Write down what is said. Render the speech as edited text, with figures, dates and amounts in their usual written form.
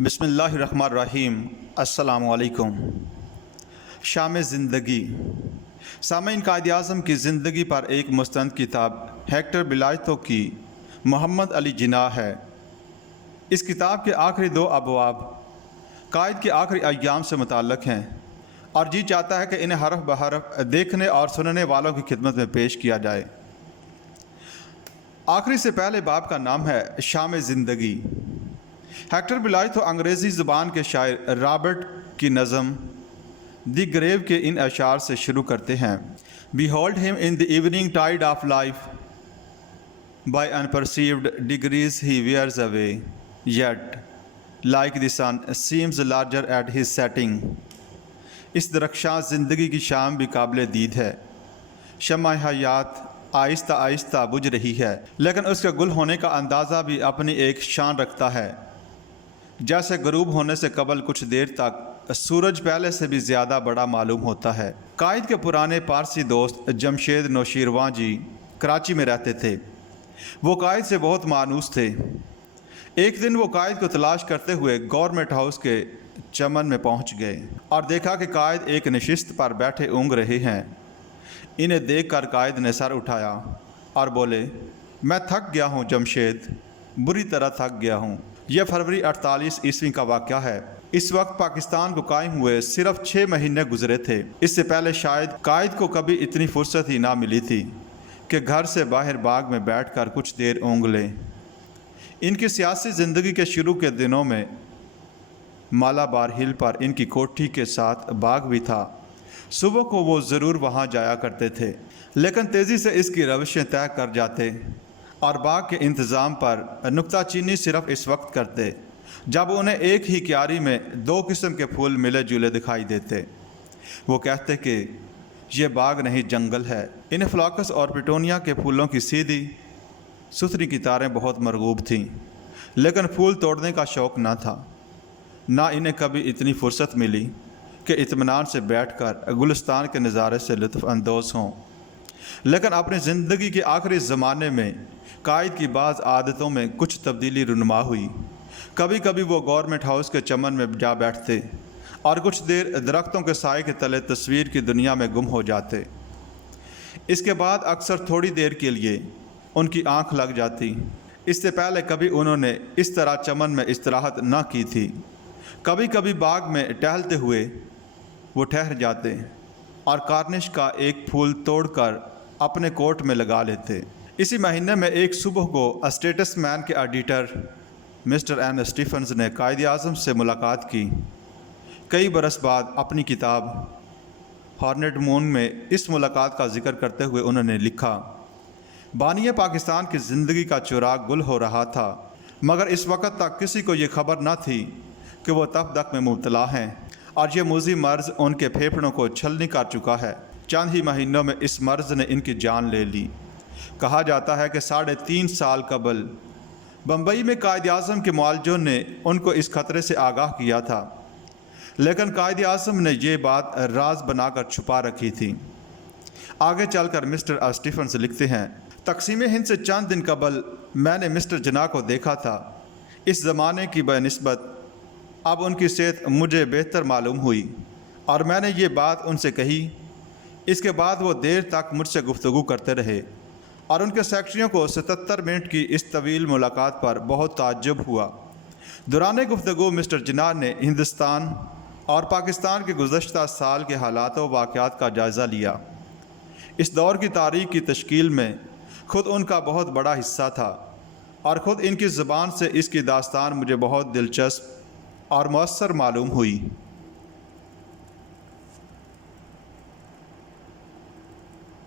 बिस्मिल्लाहिर्रहमानिर्रहीम। अस्सलाम वालेकुम। शाम ज़िंदगी। सामईन, कायद-ए-आज़म की ज़िंदगी पर एक मुस्तंद किताब हेक्टर विलायतों की मोहम्मद अली जिन्ना है। इस किताब के आखिरी दो अबवाब कायद के आखिरी अय्याम से मुताल्लिक़ हैं और जी चाहता है कि इन्हें हरफ बहरफ देखने और सुनने वालों की खिदमत में पेश किया जाए। आखिरी से पहले बाब का नाम है शाम ज़िंदगी। हेक्टर विलायतों अंग्रेज़ी ज़ुबान के शायर रॉबर्ट की नज़म द ग्रेव के इन अशार से शुरू करते हैं। Behold him in the evening tide of life, by unperceived degrees he wears away, yet like the sun seems larger at his setting. इस दरख्शां ज़िंदगी की शाम भी काबिल दीद है। शम्मा हयात आहिस्ता आहिस्ता बुझ रही है, लेकिन उसके गुल होने का अंदाज़ा भी अपनी एक शान रखता है। जैसे गरूब होने से कबल कुछ देर तक सूरज पहले से भी ज़्यादा बड़ा मालूम होता है। कायद के पुराने पारसी दोस्त जमशेद नौशीरवां जी कराची में रहते थे। वो कायद से बहुत मानूस थे। एक दिन वो कायद को तलाश करते हुए गवर्नमेंट हाउस के चमन में पहुंच गए और देखा कि कायद एक नशिस्त पर बैठे ऊँग रहे हैं। इन्हें देखकर कायद ने सर उठाया और बोले, मैं थक गया हूँ जमशेद, बुरी तरह थक गया हूँ। यह फरवरी 48 ईस्वी का वाक़या है। इस वक्त पाकिस्तान को कायम हुए सिर्फ 6 महीने गुजरे थे। इससे पहले शायद कायद को कभी इतनी फुर्सत ही ना मिली थी कि घर से बाहर बाग में बैठकर कुछ देर ऊँग लें। इनकी सियासी ज़िंदगी के शुरू के दिनों में मालाबार हिल पर इनकी कोठी के साथ बाग भी था। सुबह को वो ज़रूर वहाँ जाया करते थे, लेकिन तेज़ी से इसकी रविशें तय कर जाते और बाग के इंतज़ाम पर नुक्ताचीनी सिर्फ इस वक्त करते जब उन्हें एक ही क्यारी में 2 किस्म के फूल मिले जुले दिखाई देते। वो कहते कि ये बाग नहीं जंगल है। इन्हें फ्लाकस और पिटोनिया के फूलों की सीधी सुथरी कितारें बहुत मरगूब थीं, लेकिन फूल तोड़ने का शौक़ ना था। ना इन्हें कभी इतनी फुर्सत मिली कि इत्मीनान से बैठकर गुलिस्तान के नज़ारे से लुत्फ़ अंदोज़ हों। लेकिन अपनी ज़िंदगी के आखिरी ज़माने में कायद की बाज़ आदतों में कुछ तब्दीली रुनमा हुई। कभी कभी वो गवर्नमेंट हाउस के चमन में जा बैठते और कुछ देर दरख्तों के साए के तले तस्वीर की दुनिया में गुम हो जाते। इसके बाद अक्सर थोड़ी देर के लिए उनकी आंख लग जाती। इससे पहले कभी उन्होंने इस तरह चमन में इस्तराहत न की थी। कभी कभी बाग में टहलते हुए वो ठहर जाते और कार्निश का एक फूल तोड़कर अपने कोट में लगा लेते। इसी महीने में एक सुबह को स्टेटस मैन के एडिटर मिस्टर एन स्टीफन्स ने कायद-ए-आज़म से मुलाकात की। कई बरस बाद अपनी किताब हॉर्नेट मून में इस मुलाकात का जिक्र करते हुए उन्होंने लिखा, बानिया पाकिस्तान की ज़िंदगी का चिराग गुल हो रहा था, मगर इस वक्त तक किसी को ये खबर न थी कि वो तफ़दक में मुब्तला हैं और ये मुज़ी मर्ज़ उनके फेफड़ों को छलनी कर चुका है। चंद ही महीनों में इस मर्ज़ ने इनकी जान ले ली। कहा जाता है कि 3.5 साल कबल बम्बई में कायद-ए-आज़म के मुआलजों ने उनको इस खतरे से आगाह किया था, लेकिन कायद-ए-आज़म ने ये बात राज बनाकर छुपा रखी थी। आगे चलकर मिस्टर स्टीफन्स लिखते हैं, तक़सीम हिंद से चंद दिन कबल मैंने मिस्टर जिन्ना को देखा था। इस ज़माने की बनिस्बत अब उनकी सेहत मुझे बेहतर मालूम हुई और मैंने ये बात उनसे कही। इसके बाद वो देर तक मुझसे गुफ्तगू करते रहे और उनके सेक्रेटरियों को 77 मिनट की इस तवील मुलाकात पर बहुत ताज्जुब हुआ। दौरान गुफ्तगू मिस्टर जिन्ना ने हिंदुस्तान और पाकिस्तान के गुज़श्ता साल के हालात व वाक़यात का जायज़ा लिया। इस दौर की तारीख़ की तश्कील में ख़ुद उनका बहुत बड़ा हिस्सा था और ख़ुद इनकी ज़ुबान से इसकी दास्तान मुझे बहुत दिलचस्प और मौसर मालूम हुई।